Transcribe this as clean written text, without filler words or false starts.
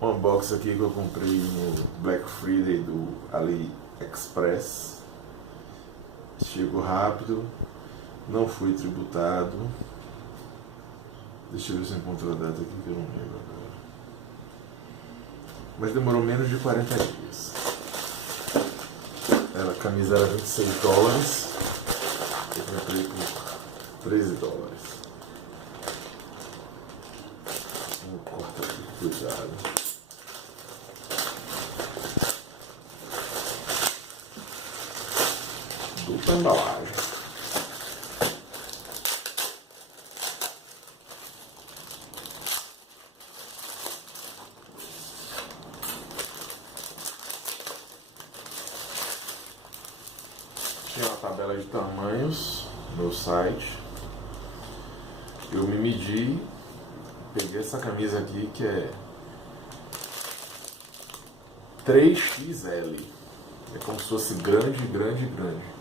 uma box aqui que eu comprei no Black Friday do Aluexpress. Chegou rápido, não fui tributado. Deixa eu ver se eu encontro a data aqui que eu não lembro agora. Mas demorou menos de 40 dias. A camisa era $26. Eu comprei por $13. Vamos cortar aqui, cuidado. Dupla embalagem. Tinha uma tabela de tamanhos no meu site. Eu me medi, peguei essa camisa aqui que é 3XL. É como se fosse grande, grande, grande.